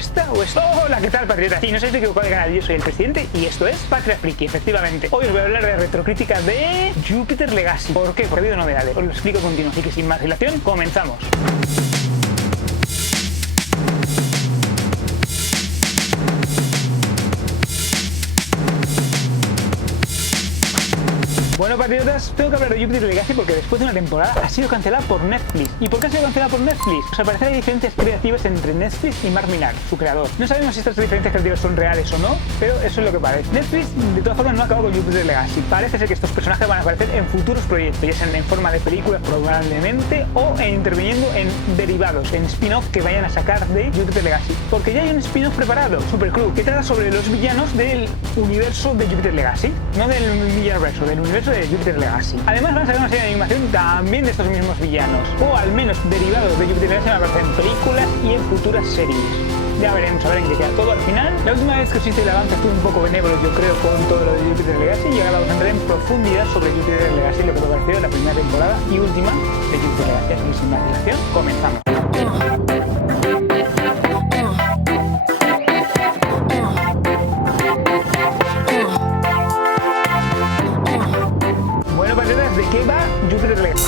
esta o esta. Hola, ¿qué tal, patriotas? Sí, no sé si equivocado de canal, yo soy el presidente y esto es Patria Friki, efectivamente. Hoy os voy a hablar de retrocrítica de Jupiter Legacy. ¿Por qué? Porque ha habido novedades. Os lo explico a continuación, así que sin más dilación, comenzamos. Bueno, patriotas, tengo que hablar de Jupiter Legacy porque después de una temporada ha sido cancelada por Netflix. ¿Y por qué ha sido cancelada por Netflix? Pues al parecer hay diferencias creativas entre Netflix y Mark Millar, su creador. No sabemos si estas diferencias creativas son reales o no, pero eso es lo que parece. Netflix, de todas formas, no ha acabado con Jupiter Legacy. Parece ser que estos personajes van a aparecer en futuros proyectos, ya sean en forma de películas probablemente o interviniendo en derivados, en spin-off que vayan a sacar de Jupiter Legacy. Porque ya hay un spin-off preparado, Super Crew, que trata sobre los villanos del universo de Jupiter Legacy. No del Villaverso, del universo de Jupiter Legacy. Además van a sacar una serie de animación también de estos mismos villanos, o al menos derivados de Jupiter Legacy van a aparecer en películas y en futuras series. Ya veremos a ver en qué queda todo al final. La última vez que os hice el avance estuve un poco benévolo, yo creo, con todo lo de Jupiter Legacy, y ahora vamos a entrar en profundidad sobre Jupiter Legacy, lo que me pareció la primera temporada y última de Jupiter Legacy. Así que sin más dilación, comenzamos. ¿De qué va Jupiter Legacy?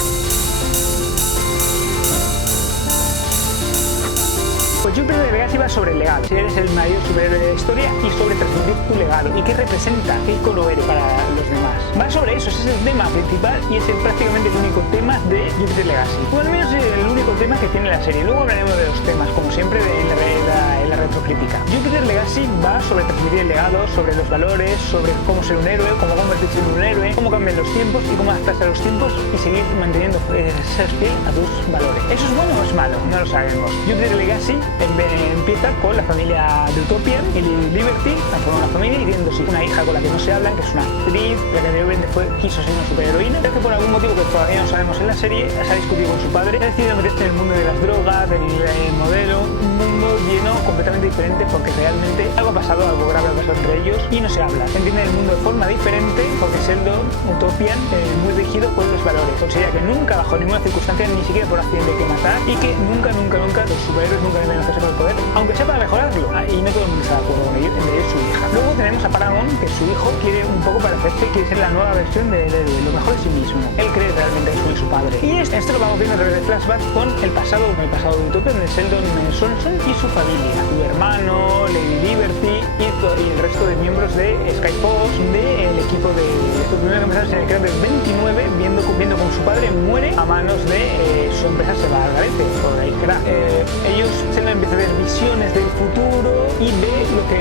Pues Jupiter Legacy va sobre el legado. Si eres el mayor superhéroe de la historia y sobre transmitir tu legado. ¿Y qué representa? ¿Qué icono eres para los demás? Va sobre eso, ese es el tema principal y es prácticamente el único tema de Jupiter Legacy. O al menos es el único tema que tiene la serie. Luego hablaremos de los temas, como siempre, en la retrocrítica. Jupiter Legacy va sobre transmitir el legado, sobre los valores, sobre cómo ser un héroe, cómo convertirse en un héroe, cómo cambian los tiempos y cómo adaptarse a los tiempos y seguir manteniendo ser fiel a tus valores. ¿Eso es bueno o es malo? No lo sabemos. Jupiter Legacy empieza con la familia de Utopian y Liberty, formando una familia y tienen una hija con la que no se hablan, que es una actriz, la que anteriormente quiso ser una superheroína, pero que por algún motivo que todavía no sabemos en la serie, se ha discutido con su padre, ha decidido meterse en el mundo de las drogas, del modelo, un mundo lleno completamente diferente porque realmente algo ha pasado, algo grave ha pasado entre ellos y no se habla. Se entiende el mundo de forma diferente porque Sheldon, Utopian, muy rígido con los valores. Considera que nunca, bajo ninguna circunstancia, ni siquiera por accidente, hay que matar y que nunca los superhéroes nunca deben hacerse con el poder, aunque sea para mejorarlo. Y no todo el mundo está de acuerdo con ello, entre ellos su hija. Luego tenemos a Paramount, que su hijo quiere un poco parecerse, quiere ser la nueva versión de lo mejor de sí mismo. Él cree realmente en su padre. Y esto lo vamos viendo a través de flashbacks con el pasado de Utopia, de Sheldon Swanson y su familia. Su hermano, Lady Liberty y el resto de miembros de Skyforce, del equipo de... Su primera empresa en el creo del 29, viendo cómo su padre muere a manos de su empresa se va al garete, por ahí será. Sheldon empieza a ver visiones del futuro y ve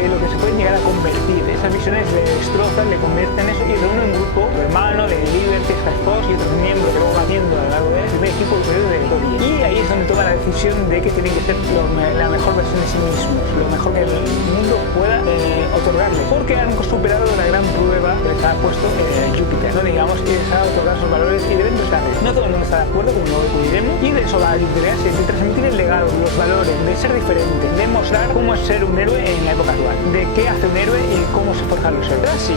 lo que se pueden llegar a convertir. Esas visiones le destrozan, le convierten en eso y reúne un grupo, su hermano, Lady Liberty, Skyforce y otros miembros que va batiendo a lo largo del primer equipo superior de Utopia. Y ahí es donde toma la decisión de que tienen que ser la mejor versión de sí mismos, lo mejor que el mundo pueda otorgarle, porque han superado la gran prueba que les ha puesto Júpiter, no digamos que les ha otorgado sus valores y deben estar. No todo el mundo está de acuerdo, como luego diremos, y de eso va Júpiter, de transmitir el legado, los valores, de ser diferente, de mostrar cómo es ser un héroe en la época actual, de qué hace un héroe y cómo se forjan los héroes. Así.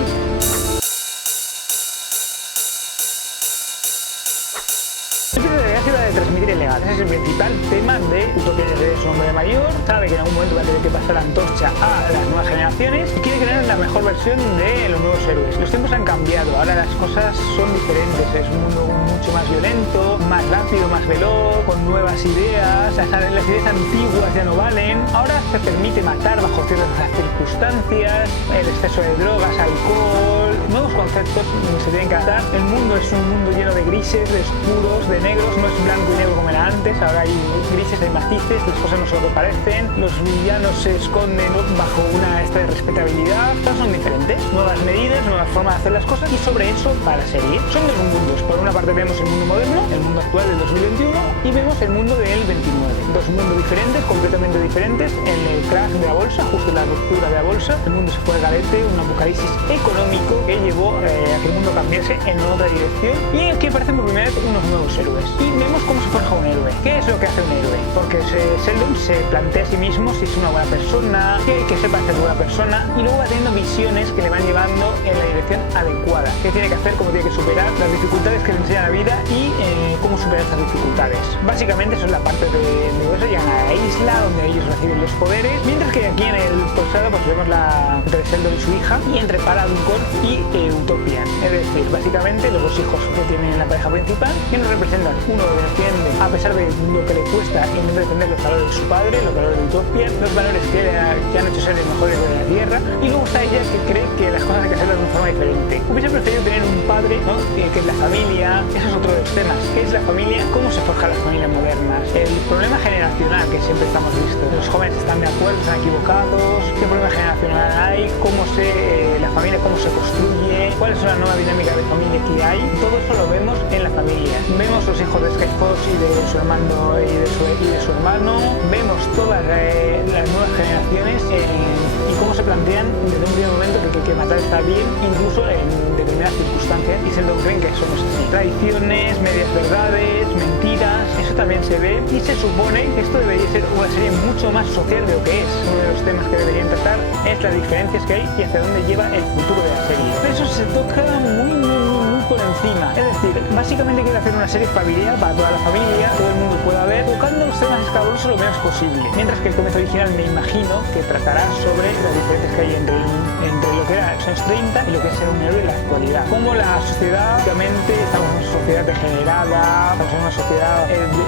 De transmitir el legado. Ese es el principal tema de Utopia. Es un hombre mayor, sabe que en algún momento va a tener que pasar la antorcha a las nuevas generaciones y quiere crear la mejor versión de los nuevos héroes. Los tiempos han cambiado, ahora las cosas son diferentes, es un mundo mucho más violento, más rápido, más veloz, con nuevas ideas, las ideas antiguas ya no valen, ahora se permite matar bajo ciertas circunstancias, el exceso de drogas, alcohol, nuevos conceptos se tienen que adaptar. El mundo es un mundo lleno de grises, de oscuros, de negros, no es blanco y negro como era antes, ahora hay grises, hay matices, las cosas no son lo que parecen, los villanos se esconden bajo una de respetabilidad, todos son diferentes, nuevas medidas, nuevas formas de hacer las cosas y sobre eso va la serie. Son dos mundos, por una parte vemos el mundo moderno, el mundo actual del 2021 y vemos el mundo del 29, dos mundos diferentes, completamente diferentes. En el crash de la bolsa, justo en la ruptura de la bolsa, el mundo se fue al garete, un apocalipsis económico que llevó a que el mundo cambiase en otra dirección y en el que aparecen por primera vez unos nuevos héroes. Y vemos cómo se forja un héroe. ¿Qué es lo que hace un héroe? Porque Sheldon se plantea a sí mismo si es una buena persona, qué hay que ser para ser buena persona y luego va teniendo visiones que le van llevando en la dirección adecuada. ¿Qué tiene que hacer? ¿Cómo tiene que superar las dificultades que le enseña la vida y cómo superar esas dificultades? Básicamente eso es la parte de eso. Llegan a la isla donde ellos reciben los poderes, mientras que vemos entre Sheldon y su hija y entre Paraduncore y Utopian. Es decir, básicamente los dos hijos que tienen la pareja principal, que nos representan uno que defiende, a pesar de lo que le cuesta, y no defender los valores de su padre, los valores de Utopian, los valores que han hecho ser los mejores de la Tierra, y luego está ella que cree que las cosas hay que hacerlas de una forma diferente. Hubiese preferido tener un padre, ¿no?, que es la familia. Eso es otro de los temas. ¿Qué es la familia? ¿Cómo se forjan las familias modernas? El problema generacional que siempre estamos vistos. Los jóvenes están de acuerdo, están equivocados. ¿Qué problema generacional hay? La familia, cómo se construye, cuál es la nueva dinámica de familia que hay. Todo eso lo vemos en la familia. Vemos los hijos de Skyfox y de su hermano vemos todas las nuevas generaciones y cómo se plantean desde un primer momento que matar está bien, incluso en determinadas circunstancias, y Sheldon creen que eso no es así. Tradiciones, medias verdades, mentiras, eso también se ve, y se supone que esto debería ser una serie mucho más social de lo que es. Uno de los temas que deberían tratar es las diferencias que hay y hacia dónde lleva el futuro de la serie. Pero eso se toca muy por encima. Es decir, básicamente quiere hacer una serie familiar para toda la familia, todo el mundo pueda ver, tocando los temas escabrosos lo menos posible. Mientras que el comienzo original me imagino que tratará sobre las diferencias que hay entre lo que era los años 30 y lo que es ser un héroe en la actualidad. Como la sociedad, obviamente, estamos en una sociedad degenerada, estamos en una sociedad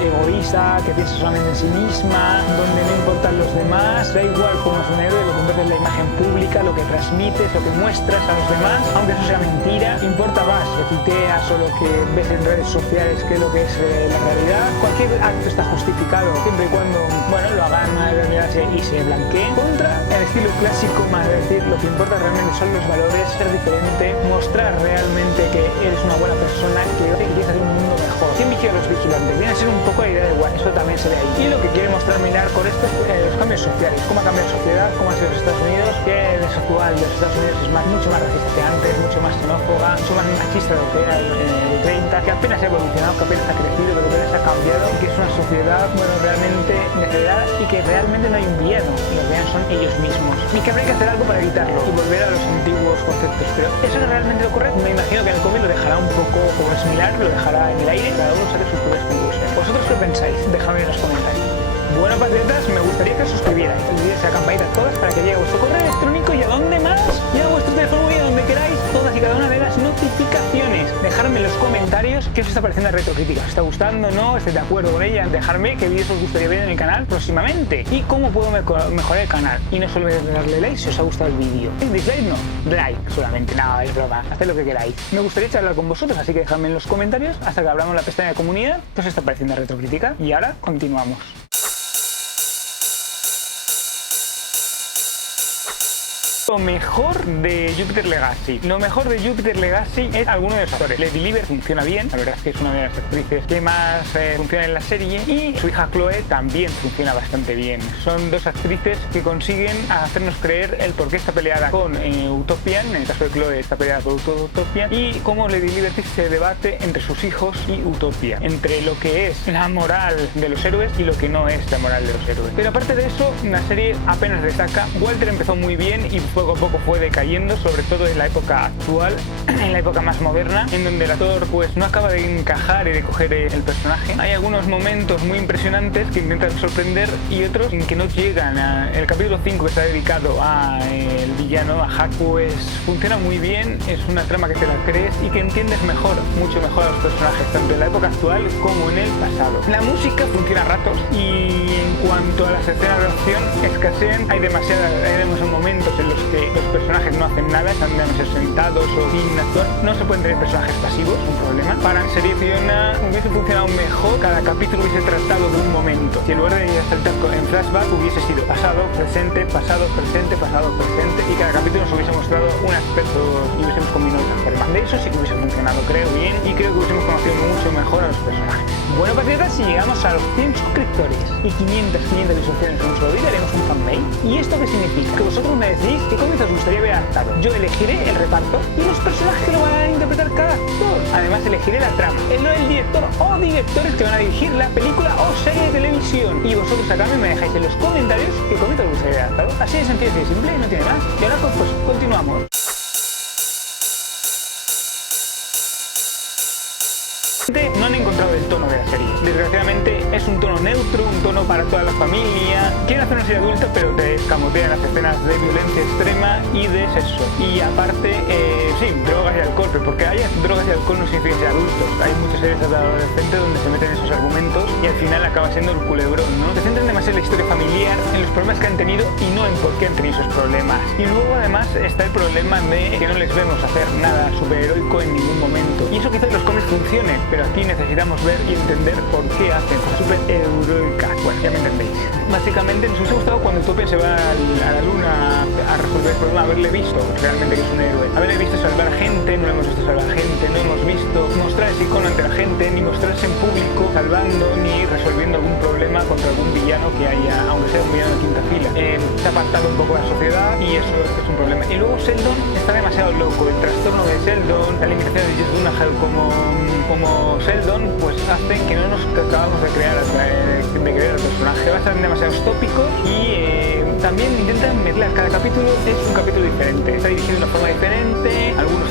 egoísta, que piensa solamente en sí misma, donde no importan los demás, da igual cómo es un héroe, lo que importa es la imagen pública, lo que transmites, lo que muestras a los demás, aunque eso sea mentira, importa más lo que tuiteas o lo que ves en redes sociales que lo que es la realidad. Cualquier acto está justificado siempre y cuando, bueno, lo hagan una determinada y se blanqueen. Contra el estilo clásico, más es decir, lo que importa realmente son los valores, ser diferente, mostrar realmente que eres una buena persona, que quieres hacer un mundo mejor. ¿Quién vigila a los vigilantes? Viene a ser un poco la idea de igual, eso también se ve ahí. Y lo que quiere mostrar Millar con esto es los cambios sociales, cómo ha cambiado la sociedad, cómo ha sido los Estados Unidos, que el actual de los Estados Unidos es mucho más racista que antes, mucho más xenófoba, mucho más machista de lo que era en el 30, que apenas ha evolucionado, que apenas ha crecido, que apenas ha cambiado, y que es una sociedad, bueno, realmente degradada y que realmente no hay un villano, y los villanos son ellos mismos. Y que habría que hacer algo para evitarlo y volver a los antiguos conceptos, pero ¿eso es realmente lo correcto? Me imagino que en el cómic lo dejará un poco como es similar, lo dejará en el aire, cada uno saque sus propias conclusiones. ¿Vosotros qué pensáis? Dejadme en los comentarios. Bueno, patriotas, me gustaría que os suscribierais, le deis a la campanita a todas para que llegue a vuestro correo electrónico y a donde más, y a vuestro teléfono y a donde queráis, todas y cada una de las notificaciones. Dejadme en los comentarios qué os está pareciendo la Retrocrítica. ¿Os está gustando? ¿No? ¿Estáis de acuerdo con ella? Dejadme qué vídeos os gustaría ver en el canal próximamente y cómo puedo mejorar el canal. Y no solo darle like si os ha gustado el vídeo. ¿Dislike? No. Like solamente. No, es broma. Haced lo que queráis. Me gustaría charlar con vosotros, así que dejadme en los comentarios hasta que abramos la pestaña de comunidad qué os está pareciendo la Retrocrítica. Y ahora continuamos. Lo mejor de Jupiter Legacy. Lo mejor de Jupiter Legacy es alguno de los actores. Lady Liver funciona bien, la verdad es que es una de las actrices que más funciona en la serie, y su hija Chloe también funciona bastante bien. Son dos actrices que consiguen hacernos creer el por qué está peleada con Utopian, en el caso de Chloe está peleada por Utopian, y cómo Lady Liberty se debate entre sus hijos y Utopia, entre lo que es la moral de los héroes y lo que no es la moral de los héroes. Pero aparte de eso, la serie apenas destaca. Walter empezó muy bien y poco a poco fue decayendo, sobre todo en la época actual, en la época más moderna, en donde el actor pues no acaba de encajar y de coger el personaje. Hay algunos momentos muy impresionantes que intentan sorprender y otros en que no llegan. El capítulo 5, que está dedicado a el villano, a Hack, pues funciona muy bien, es una trama que te la crees y que entiendes mejor, mucho mejor a los personajes, tanto en la época actual como en el pasado. La música funciona a ratos y en cuanto a las escenas de acción escasean, hay demasiados momentos en los que los personajes no hacen nada, están demasiado sentados o sin actuar. No se pueden tener personajes pasivos, un problema. Para en serie Fiona hubiese funcionado mejor, cada capítulo hubiese tratado de un momento. Si en lugar de saltar en flashback hubiese sido pasado, presente, pasado, presente, pasado, presente, y cada capítulo nos hubiese mostrado un aspecto y hubiésemos combinado esa forma. De eso sí que hubiese funcionado, creo, bien, y creo que hubiésemos conocido mucho mejor a los personajes. Bueno, patriotas, si llegamos a los 100 suscriptores y 500 visualizaciones en un solo vídeo, haremos un fanmade. ¿Y esto qué significa? Que vosotros me decís qué cómics os gustaría ver adaptado. Yo elegiré el reparto y los personajes que lo van a interpretar cada actor. Además, elegiré la trama, el director o directores que van a dirigir la película o serie de televisión. Y vosotros acá me dejáis en los comentarios qué cómics os gustaría ver adaptado. Así de sencillo y simple, no tiene más. Y ahora pues continuamos. No han encontrado encontrado el tono de la serie. Desgraciadamente es un tono neutro, un tono para toda la familia. Quieren hacer una serie adulta, pero te escamotean las escenas de violencia extrema y de sexo. Y aparte, sí, drogas y alcohol, pero porque haya drogas y alcohol no significa ser adultos. Hay muchas series de adolescentes donde se meten esos argumentos y al final acaba siendo el culebrón, ¿no? Se centran demasiado en la historia familiar, en los problemas que han tenido y no en por qué han tenido esos problemas. Y luego además está el problema de que no les vemos hacer nada superheroico en ningún momento. Y eso quizás en los cómics funcione, pero aquí necesitamos ver y entender por qué hacen cosas superheroicas. Bueno, ya me entendéis. Básicamente nos hubiese gustado cuando Utopia se va a la luna a resolver el problema, haberle visto realmente que es un héroe, haberle visto salvar gente. No lo hemos visto salvar gente, no hemos visto mostrar ese icono ante la gente, ni mostrarse en público salvando ni resolviendo algún problema contra algún villano que haya, aunque sea un villano de quinta fila. Se ha apartado un poco de la sociedad y eso es un problema. Y luego Sheldon está demasiado loco. El trastorno de Sheldon, la limitación de Jess Dunahel como Sheldon, pues hacen que no nos acabamos de crear el personaje. Basan demasiados tópicos y también intentan mezclar. Cada capítulo es un capítulo diferente. Está dirigido de una forma diferente. Algunos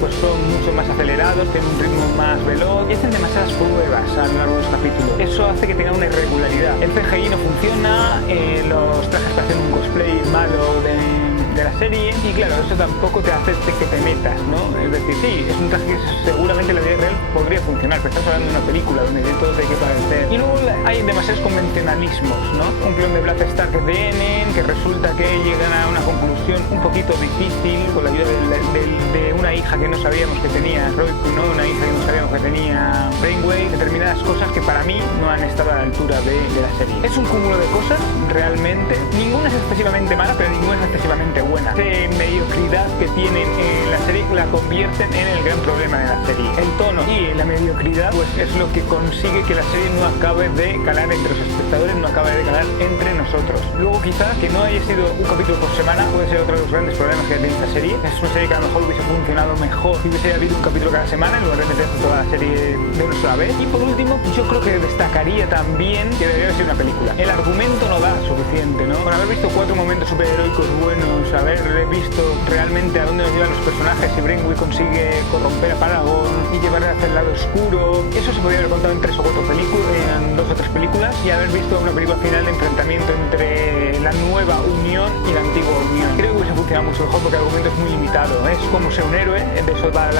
pues son mucho más acelerados, tienen un ritmo más veloz y hacen demasiadas pruebas a lo largo de los capítulos. Eso hace que tenga una irregularidad. El CGI no funciona, los trajes parecen un cosplay malo de la serie y claro, eso tampoco te hace que te metas, ¿no? Es decir, sí, es un traje que seguramente en la vida real podría funcionar, pero estás hablando de una película donde todo te hay que parecer. Y luego hay demasiados convencionalismos, ¿no? Un clon de Black Star que tienen, que resulta que llegan a una conclusión un poquito difícil con la ayuda de una hija que no sabíamos que tenía Roku, ¿no? Una hija que no sabíamos que tenía Brainwave, determinadas cosas que para mí no han estado a la altura de la serie. Es un cúmulo de cosas, realmente. Ninguna es excesivamente mala, pero ninguna es excesivamente buena. Esa mediocridad que tienen en la serie la convierten en el gran problema de la serie. El tono y la mediocridad pues es lo que consigue que la serie no acabe de calar entre los espectadores, no acabe de calar entre nosotros. Luego quizás que no haya sido un capítulo por semana puede ser otro de los grandes problemas que tiene esta serie. Es una serie que a lo mejor hubiese funcionado mejor si hubiese habido un capítulo cada semana en lugar de meter toda la serie de una sola vez. Y por último, yo creo que destacaría también que debería ser una película. El argumento no da suficiente, ¿no? Con haber visto 4 momentos superheroicos buenos, haber visto realmente a dónde nos llevan los personajes y Brainwave consigue corromper a Paragon y llevarle hacia el lado oscuro, eso se podría haber contado en 3 o 4 películas, en 2 o 3 películas, y haber visto una película final de enfrentamiento entre la nueva Unión y la antigua Unión. Creo que hubiese funcionado mucho mejor porque el argumento es muy limitado. Es como ser un héroe, de eso va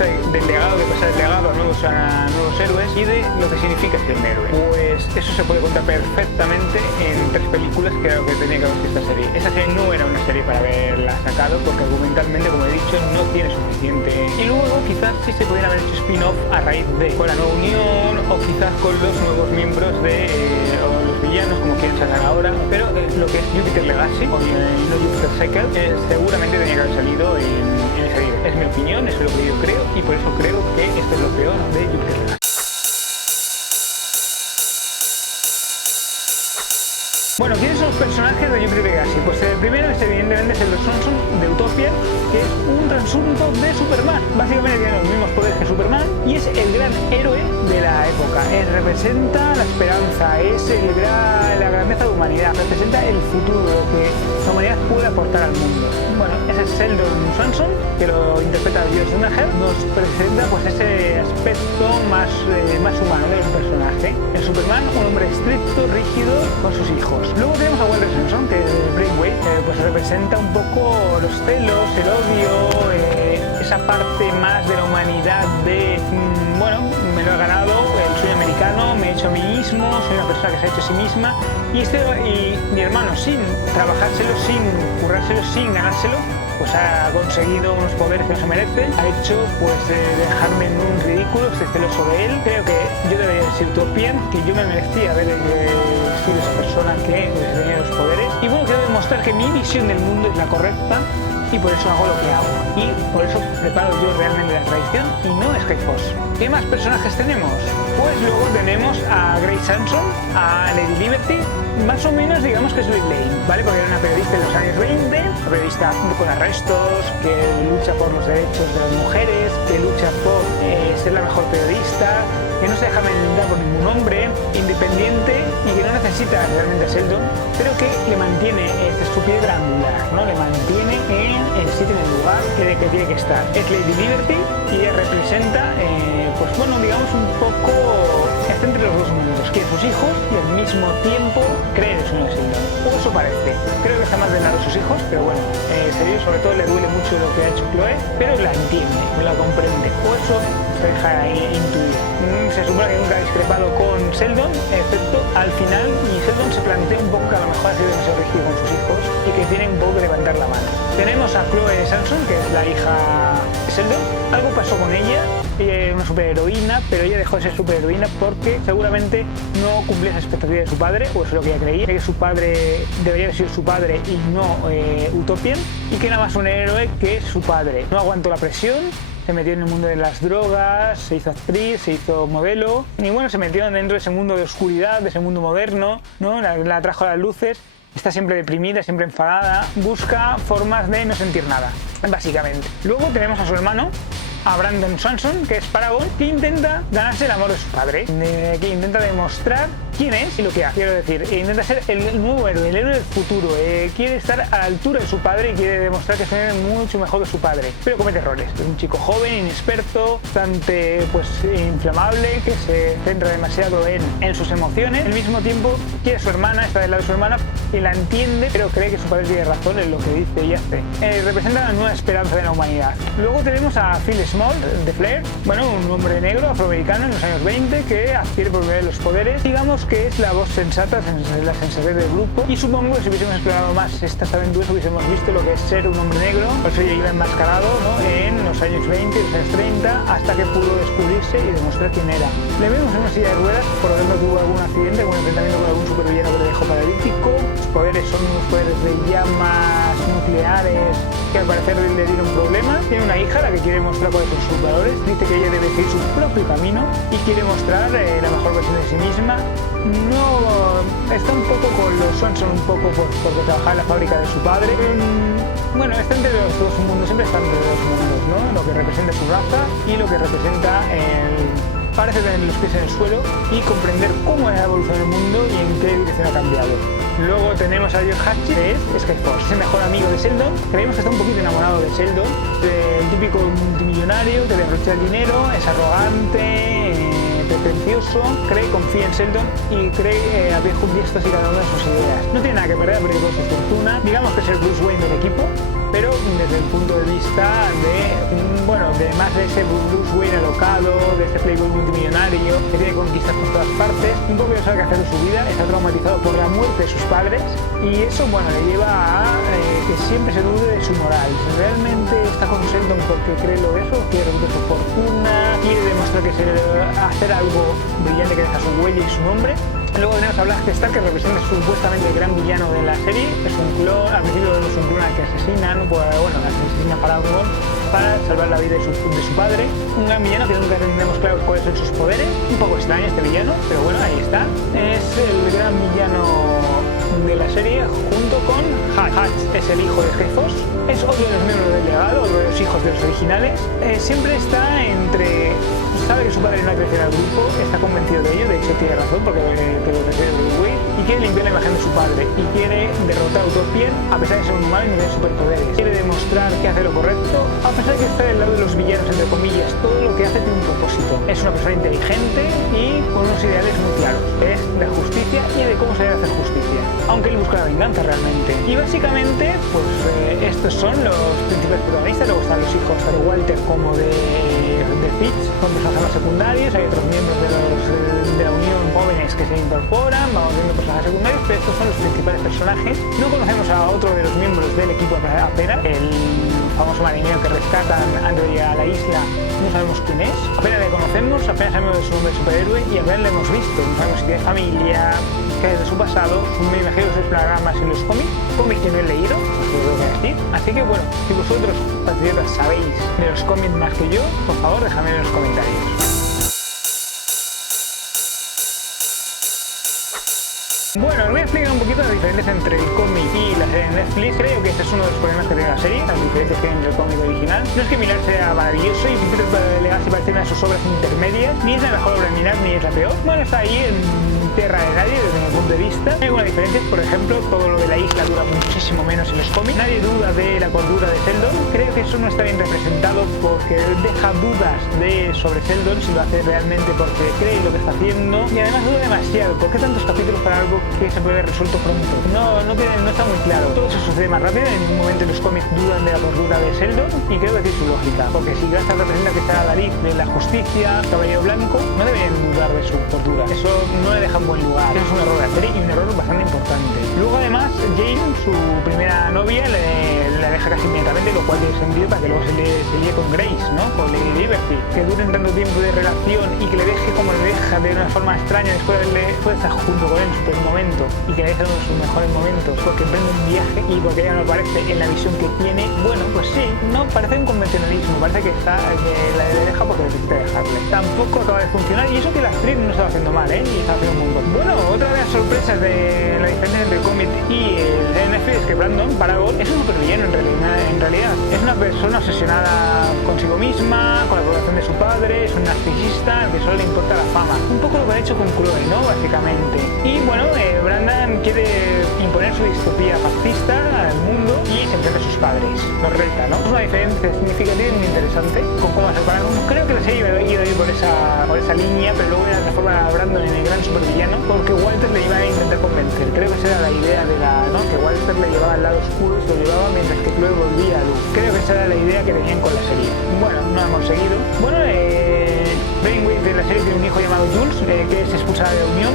del legado, de pasar el legado a nuevos héroes y de lo que significa ser un héroe. Pues eso se puede contar perfectamente en 3 películas, que era lo que tenía que haber sido esta serie. Esta serie no era una serie para haberla sacado porque argumentalmente, como he dicho, no tiene suficiente. Y luego quizás sí se pudieran haber hecho spin-off a raíz de con la nueva Unión o quizás con los nuevos miembros o los villanos, como quieren sacar ahora. Pero lo que es Jupiter Legacy o no Jupiter Cycle seguramente tenía que haber salido en esa serie. Es mi opinión, eso es lo que yo creo y por eso creo que esto es lo peor de Jupiter Legacy. Bueno, ¿quiénes son los personajes de Jupiter Legacy? Pues el primero es evidentemente Sheldon Johnson de Utopia, que es un transunto de Superman. Básicamente tiene los mismos poderes que Superman y es el gran héroe de la época. Representa la esperanza, es la grandeza de la humanidad, representa el futuro, lo que la humanidad puede aportar al mundo. Bueno, ese es Sheldon Johnson, que lo interpreta Jess Dunahel, nos presenta pues ese aspecto más humano del personaje. El Superman, un hombre estricto, rígido con sus hijos. Luego tenemos a Walter Simpson, que es Brainwave, pues representa un poco los celos, el odio, esa parte más de la humanidad de, bueno, me lo he ganado, el sueño americano, me he hecho a mí mismo, soy una persona que se ha hecho a sí misma. Y mi hermano, sin trabajárselo, sin currárselo, sin ganárselo, pues ha conseguido unos poderes que no se merecen, ha hecho pues dejarme en un ridículo, estoy celoso de él. Creo que yo debería ser Utopian, que yo me merecía haber sido esa persona que tenía los poderes. Y bueno, quiero demostrar que mi visión del mundo es la correcta y por eso hago lo que hago. Y por eso preparo yo realmente la traición y no Skyforce. ¿Qué más personajes tenemos? Pues luego tenemos a Grace Sampson, a Lady Liberty, más o menos digamos que es Lois Lane, ¿vale? Porque era una periodista de los años 20, una periodista con arrestos, que lucha por los derechos de las mujeres, que lucha por ser la mejor periodista, que no se deja enmendar por ningún hombre, independiente y que no necesita realmente a Sheldon, pero que le mantiene su piedra angular, ¿no? Le mantiene en el sitio, en el lugar que tiene que estar. Es Lady Liberty y ella representa, pues bueno, digamos un poco entre los dos mundos, quiere sus hijos y al mismo tiempo cree en el sueño de Sheldon. O eso parece. Creo que está más del lado de sus hijos, pero bueno, serio, sobre todo le duele mucho lo que ha hecho Chloe, pero la entiende, la comprende. O eso se deja intuir. Se supone que nunca ha discrepado con Sheldon, excepto al final, y Sheldon se plantea un poco que a lo mejor ha sido demasiado rígido con sus hijos y que tienen un poco que levantar la mano. Tenemos a Chloe Samson, que es la hija de Sheldon. Algo pasó con ella. Ella era una superheroína, pero ella dejó de ser superheroína porque seguramente no cumplía las expectativas de su padre, o eso es lo que ella creía, que su padre debería haber sido su padre y no Utopian, y que era más un héroe que su padre. No aguantó la presión, se metió en el mundo de las drogas, se hizo actriz, se hizo modelo, y bueno, se metió dentro de ese mundo de oscuridad, de ese mundo moderno, ¿no? La trajo a las luces. Está siempre deprimida, siempre enfadada, busca formas de no sentir nada, básicamente. Luego tenemos a su hermano, a Brandon Sanson, que es Paragon, que intenta ganarse el amor de su padre, que intenta demostrar quién es y lo que hace. Quiero decir, intenta ser el nuevo héroe, el héroe del futuro, quiere estar a la altura de su padre y quiere demostrar que es mucho mejor que su padre, pero comete errores. Es un chico joven, inexperto, bastante pues inflamable, que se centra demasiado en sus emociones. Al mismo tiempo quiere a su hermana, está del lado de su hermana y la entiende, pero cree que su padre tiene razón en lo que dice y hace. Representa la nueva esperanza de la humanidad. Luego tenemos a Phil Small, de Flair, bueno, un hombre negro, afroamericano en los años 20, que adquiere por primera vez los poderes. Digamos que es la voz sensata, la sensatez del grupo, y supongo que si hubiésemos explorado más estas aventuras hubiésemos visto lo que es ser un hombre negro. Por eso ella iba enmascarado, ¿no? En los años 20, los años 30, hasta que pudo descubrirse y demostrar quién era. Le vemos en una silla de ruedas, por lo tanto tuvo algún accidente, algún enfrentamiento con algún supervillano que le dejó paralítico. Sus poderes son unos poderes de llamas nucleares que al parecer le dieron problemas. Tiene una hija, la que quiere mostrar cuáles son sus valores, dice que ella debe seguir su propio camino y quiere mostrar la mejor versión de sí misma. No está un poco con los Swanson, un poco porque trabajaba en la fábrica de su padre. Bueno, está entre los dos mundos, siempre está entre los dos mundos, ¿no? Lo que representa su raza y lo que representa parece tener los pies en el suelo y comprender cómo es la evolución del mundo y en qué dirección ha cambiado. Luego tenemos a Josh Hatch, que es Skyforce, es el mejor amigo de Sheldon. Creemos que está un poquito enamorado de Sheldon, el típico multimillonario que derrocha el dinero, es arrogante, pretencioso, confía en Sheldon y cree a viejos diestros y cada una de sus ideas. No tiene nada que perder, pero con su fortuna. Digamos que es el Bruce Wayne del equipo, pero desde el punto de vista de más de ese Bruce Wayne alocado, de ese playboy multimillonario que tiene conquistas por todas partes, un poco que no sabe qué hacer de su vida, está traumatizado por la muerte de sus padres y eso, le lleva a que siempre se dude de su moral. Si realmente está con Sheldon porque cree lo de eso, quiere romper su fortuna, quiere demostrar que hacer algo brillante que deja su huella y su nombre. Luego tenemos a Black Star, que representa supuestamente el gran villano de la serie. Es un clon, al principio vemos un clon al que asesinan, asesina Paragon para salvar la vida de su padre. Un gran villano que nunca tenemos claro cuáles son sus poderes. Un poco extraño este villano, pero bueno, ahí está. Es el gran villano de la serie junto con Hatch. Hatch es el hijo de Skyforce, es otro de los miembros del legado, otro de los hijos de los originales. Siempre está sabe que su padre no ha crecido al grupo, está convencido de ello, de hecho tiene razón porque lo prefiere Bruce Wayne, y quiere limpiar la imagen de su padre y quiere derrotar a Utopian a pesar de ser un humano y no tener superpoderes. Quiere demostrar que hace lo correcto a pesar de que está del lado de los villanos, entre comillas. Todo lo que hace tiene un propósito. Es una persona inteligente y con unos ideales muy claros. Es de justicia y de cómo se debe hacer justicia, aunque él busca la venganza realmente. Y básicamente estos son los principales protagonistas. Luego están los hijos de Walter como de Fitz, con personajes más secundarios. Hay otros miembros de la Unión jóvenes que se incorporan, vamos viendo personajes secundarios, pero estos son los principales personajes. No conocemos a otro de los miembros del equipo apenas, el famoso marinero que rescatan antes de llegar a la isla, no sabemos quién es, apenas le conocemos, apenas sabemos de su nombre de superhéroe y apenas le hemos visto, no sabemos si tiene familia, qué es de su pasado. Me imagino que se explorará más en los cómics que no he leído, os lo tengo que decir. Así que bueno, si vosotros, patriotas, sabéis de los cómics más que yo, por favor dejadme en los comentarios. Bueno, os voy a explicar un poquito las diferencias entre el cómic y la serie de Netflix. Creo que este es uno de los problemas que tiene la serie, las diferencias que hay entre el cómic original. No es que Millar sea maravilloso y Peter Legacy parece una de sus obras intermedias, ni es la mejor obra de Millar ni es la peor. Bueno, está ahí en tierra de nadie desde mi punto de vista. Hay algunas diferencias, por ejemplo, todo lo de la isla dura muchos muchísimo menos en los cómics. Nadie duda de la cordura de Sheldon. Creo que eso no está bien representado porque deja dudas sobre Sheldon, si lo hace realmente porque cree lo que está haciendo, y además duda demasiado. ¿Por qué tantos capítulos para algo que se puede haber resuelto pronto? No está muy claro. Todo se sucede más rápido. En ningún momento en los cómics dudan de la cordura de Sheldon, y creo que tiene su lógica, porque si Gasta representa que está Dalit de la justicia, caballero blanco, no deberían dudar de su cordura. Eso no le deja en buen lugar. Eso es un error de la serie y un error bastante importante. Luego además Jane, su primera novia, la deja casi inmediatamente, lo cual tiene sentido para que luego se líe con Grace, ¿no? Con Lady Liberty. Que duren tanto tiempo de relación y que le deje como le deja de una forma extraña después de estar junto con él en su peor momento, y que le deje uno de sus mejores momentos porque emprende un viaje y porque ella no aparece en la visión que tiene. Bueno, pues sí, no parece un convencionalismo, parece que la deja porque necesita dejarle. Tampoco acaba de funcionar, y eso que la actriz no estaba haciendo mal, y está haciendo un montón. Bueno, otra de las sorpresas de la diferencia entre el cómic y el de Netflix es que Brandon Paragon es un supervillano en realidad. Es una persona obsesionada consigo misma, con la aprobación de su padre, es un narcisista al que solo le importa la fama. Un poco lo que ha hecho con Chloe, ¿no? Básicamente. Y bueno, Brandon quiere imponer su distopía fascista al mundo y se enfrenta a sus padres. Los reta, ¿no? Es una diferencia significativa y muy interesante con cómo se Paragon. Creo que la serie iba a ir por esa línea, pero luego era transforma a Brandon en el gran supervillano porque Walter le iba a intentar convencer. Creo que esa era la idea ¿no? Que Walter le llevaba al lado oscuro y se lo llevaba mientras que Chloe volvía a luz. Creo que esa era la idea que tenían con la serie. Bueno, no hemos seguido. Bueno, Brainwave de la serie tiene un hijo llamado Jules, que es expulsada de la unión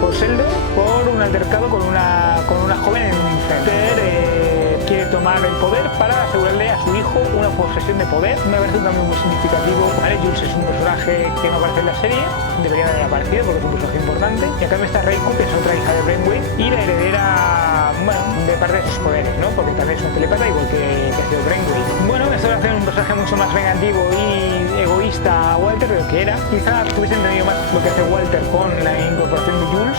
por Sheldon por un altercado con una joven en un incendio. Quiere tomar el poder para asegurarle a su hijo una posesión de poder. Me parece un cambio muy significativo. ¿Vale? Jules es un personaje que no aparece en la serie, debería haber aparecido porque es un personaje importante. Y acá está Reiko, que es otra hija de Brainwave y la heredera, bueno, de parte de sus poderes, ¿no? Porque también es una telepata igual que ha sido Brainwave. Bueno, esto va a hacer un personaje mucho más vengativo y egoísta a Walter de lo que era. Quizá tuviese entendido más lo que hace Walter con la incorporación de Jules.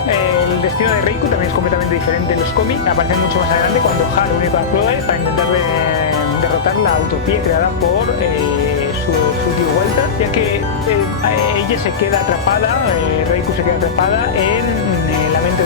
El destino de Reiko también es completamente diferente en los cómics. Aparece mucho más adelante cuando Hal une para Chloe para intentar derrotar la utopía creada por su tío Walter, ya que ella se queda atrapada, Reiko se queda atrapada en la mente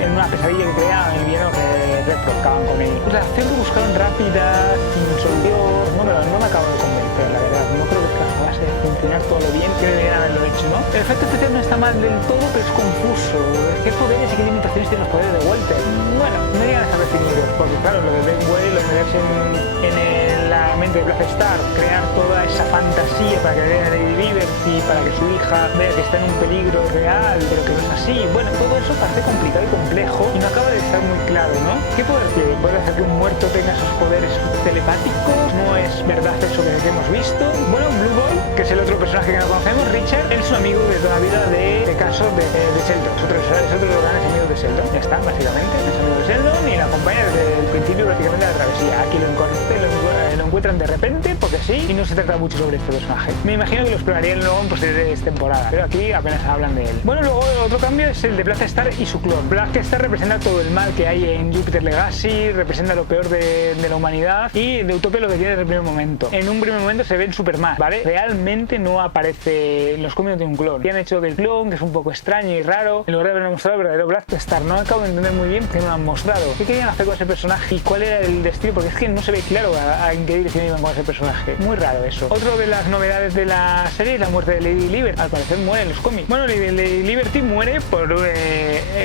en una pesadilla que crea el villano que acaban con él. Las acciones que buscaron rápidas, sin solución, no me acabo de convencer, la verdad. No creo que acabase de funcionar todo lo bien que deberían haberlo hecho, ¿no? El efecto especial no está mal del todo, pero es confuso. ¿Qué poderes y qué limitaciones tienen los poderes de Walter? Bueno, no llegan a estar definidos, porque claro, lo de Ben Way, lo de meterse en la mente de Black Star, crear toda esa fantasía para que vea a Lady Liberty, para que su hija vea que está en un peligro real, pero que no es así. Bueno, todo eso parece complicado y complejo y no acaba de estar muy claro, ¿no? ¿Qué poder tiene? ¿Puede hacer que un muerto tenga esos poderes telepáticos? ¿No es verdad eso que hemos visto? Bueno, Blue Boy, que es el otro personaje que no conocemos, Richard, él es un amigo de toda la vida de caso de Sheldon. Es otro de los grandes amigos de Sheldon. Ya está, básicamente. Es amigo de Sheldon y la acompaña desde el principio prácticamente de la travesía. Aquí lo encuentran de repente, porque sí, y no se trata mucho sobre este personaje. Me imagino que lo explorarían luego en posteriores temporadas, pero aquí apenas hablan de él. Bueno, luego otro cambio es el de Black Star y su clon. Black Star representa todo el mal que hay en Jupiter Legacy, representa lo peor de la humanidad, y de Utopia lo que tiene desde el primer momento. En un primer momento se ve en Superman, ¿vale? Realmente no aparece en los cómics de un clon. Y han hecho del clon, que es un poco extraño y raro, en lugar de haber mostrado el verdadero Black Star. No acabo de entender muy bien que no lo han mostrado. ¿Qué querían hacer con ese personaje y cuál era el destino? Porque es que no se ve claro en qué dirección iban con ese personaje. Muy raro eso. Otro de las novedades de la serie es la muerte de Lady Liberty. Al parecer muere en los cómics. Bueno, Lady Liberty muere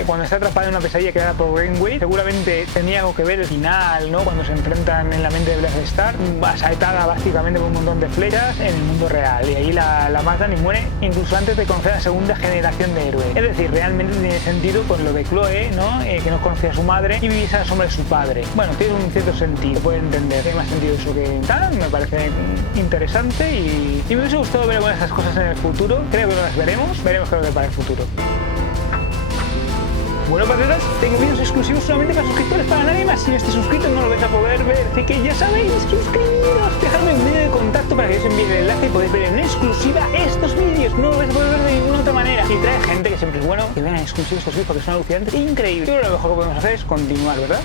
cuando está atrapada en una pesadilla creada por Brainwave. Seguramente tenía algo que ver el final, ¿no? Cuando se enfrentan en la mente de Black Star, asaltada básicamente por un montón de flechas en el mundo real. Y ahí la matan y muere incluso antes de conocer a la segunda generación de héroes. Es decir, realmente tiene sentido con lo de Chloe, ¿no? Que no conocía a su madre y viviese a la sombra de su padre. Bueno, tiene un cierto sentido, se puede entender. Tiene más sentido eso que tal. Me parece interesante y me hubiese gustado ver algunas de estas cosas en el futuro. Creo que no las veremos. Veremos qué es lo que para el futuro. Bueno, patriotas, tengo vídeos exclusivos solamente para suscriptores, para nadie más. Si no estés suscrito no lo vais a poder ver. Así que ya sabéis, suscribiros, dejadme un vídeo de contacto para que os envíe el enlace y podéis ver en exclusiva estos vídeos. No lo vais a poder ver de ninguna otra manera. Y trae gente que siempre es bueno que vean en exclusivo estos vídeos porque son alucinantes e increíbles. Pero lo mejor que podemos hacer es continuar, ¿verdad?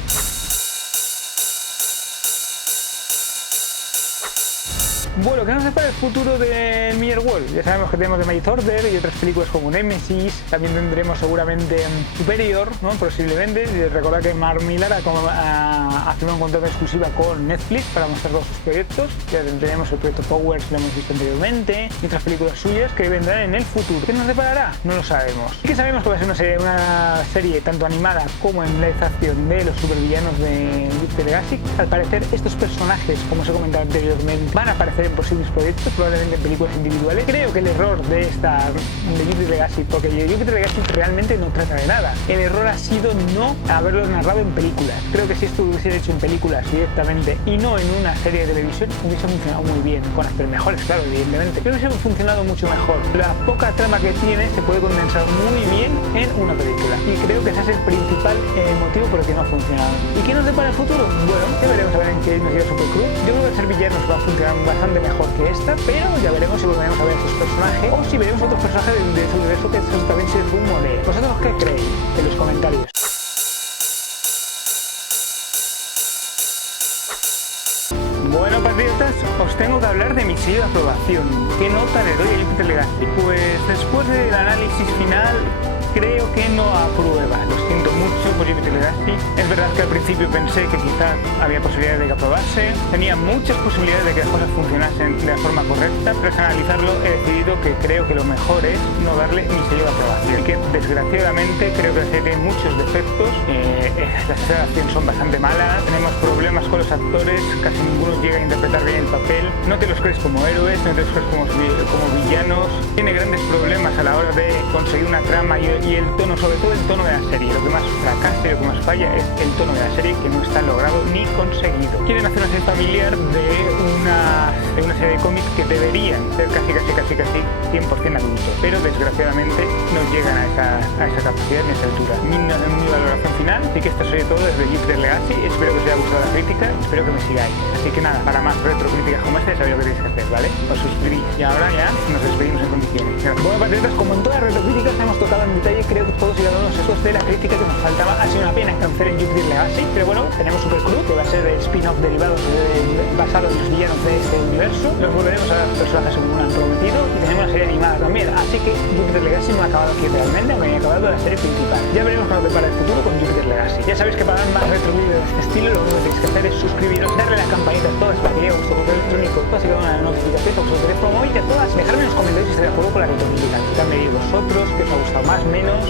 Bueno, ¿qué nos depara el futuro de Mirror World? Ya sabemos que tenemos The Maid Order y otras películas como Nemesis, también tendremos seguramente Superior, ¿no? Posiblemente. Y recordad que Mark Millar ha firmado un contrato exclusiva con Netflix para mostrar todos sus proyectos. Ya tenemos el proyecto Powers, lo hemos visto anteriormente, y otras películas suyas que vendrán en el futuro. ¿Qué nos deparará? No lo sabemos. Sí que sabemos que va a ser una serie tanto animada como en live action de los supervillanos de Jupiter Legacy. Al parecer, estos personajes, como os he comentado anteriormente, van a aparecer en posibles proyectos, probablemente en películas individuales. Creo que el error de Jupiter Legacy, porque Jupiter Legacy realmente no trata de nada. El error ha sido no haberlo narrado en películas. Creo que si esto lo hubiese hecho en películas directamente y no en una serie de televisión, hubiese funcionado muy bien, con actores mejores, claro, evidentemente, pero hubiese funcionado mucho mejor. La poca trama que tiene se puede condensar muy bien en una película, y creo que ese es el principal motivo por el que no ha funcionado. ¿Y qué nos depara el futuro? Bueno, ya veremos a ver en qué nos lleva Super Cruz. Yo creo que el ser villanos va a funcionar bastante mejor que esta, pero ya veremos si volveremos a ver estos personajes o si veremos otros personajes de ese universo que eso también se rumorea. ¿Vosotros qué creéis? En los comentarios. Bueno, patriotas, os tengo que hablar de mi sello de aprobación. ¿Qué nota le doy a Jupiter Legacy? Pues después del análisis final, creo que no aprueba. Lo siento mucho por Jupiter Legacy. Es verdad que al principio pensé que quizás había posibilidades de que aprobase. Tenía muchas posibilidades de que las cosas funcionasen de la forma correcta, pero al analizarlo he decidido que creo que lo mejor es no darle mi sello de aprobación. Y que desgraciadamente creo que la serie tiene muchos defectos. Las escenas de acción son bastante malas. Tenemos problemas con los actores. Casi ninguno llega a interpretar bien el papel. No te los crees como héroes, no te los crees como villanos. Tiene grandes problemas a la hora de conseguir una trama y el tono, sobre todo el tono de la serie. Lo que más fracasa y lo que más falla es el tono de la serie, que no está logrado ni conseguido. Quieren hacer una serie familiar de una serie de cómics que deberían ser casi 100% adultos, pero desgraciadamente no llegan a esa capacidad ni a esa altura. Mi valoración final, sí que esto sería todo desde Jupiter Legacy. Espero que os haya gustado la crítica, espero que me sigáis. Así que nada, para más retrocríticas como esta, ya sabéis lo que tenéis que hacer, ¿vale? Os suscribís. Y ahora ya nos despedimos en condiciones. Bueno, patriotas, como en todas las retrocríticas hemos tocado en detalle, creo que todos y cada uno de esos de la crítica que nos faltaba. Ha sido una pena cancel en Jupiter Legacy, pero bueno, tenemos Super Cruz, que va a ser el spin-off derivado basado en los villanos de este universo. Nos volveremos a los personajes según han prometido, y tenemos una serie animada también. Así que Jupiter Legacy no ha acabado aquí realmente, aunque ha acabado la serie principal. Ya veremos cuando depara el futuro con Jupiter Legacy. Ya sabéis que para ver más retrovídeos de este estilo, lo único que tenéis que hacer es suscribiros, darle a la campanita a todas para que llegue vuestro correo electrónico, todas y cada una de las notificaciones a vuestro teléfono móvil, y a todas dejarme en los comentarios si estáis de acuerdo con la retrovítica. También diréis vosotros que os ha gustado más, menos.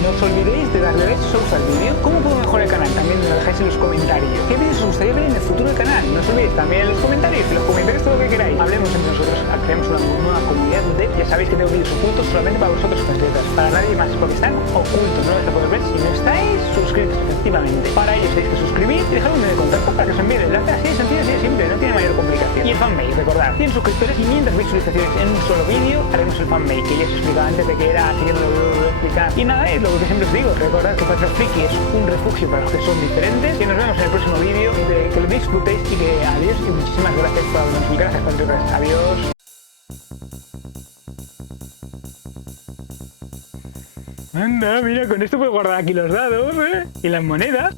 No os olvidéis de darle like si os gusta el vídeo. ¿Cómo puedo mejorar el canal? También me lo dejáis en los comentarios. ¿Qué vídeos os gustaría ver en el futuro del canal? No os olvidéis también en los comentarios. En los comentarios todo lo que queráis. Hablemos entre nosotros, creemos una nueva comunidad de... Ya sabéis que tengo vídeos ocultos solamente para vosotros, patriotas, para nadie más, porque están ocultos, no los vais a poder ver si no estáis suscritos, efectivamente. Para ello tenéis que suscribir y dejar un medio de contacto para que os envíe el enlace. Así de sencillo, así de simple, no tiene mayor complicación. Y el fanmail, recordad, 100 suscriptores, 500 visualizaciones en un solo vídeo, haremos el fanmail, que ya os explicaba antes de que era, así que no lo voy a explicar. Y nada, es lo que siempre os digo, recordad que Patreon Friki es un refugio para los que son diferentes, que nos vemos en el próximo vídeo, que lo disfrutéis y que adiós y muchísimas gracias por vernos. Gracias, patriotas, adiós. Anda, mira, con esto puedo guardar aquí los dados, ¿eh? Y las monedas.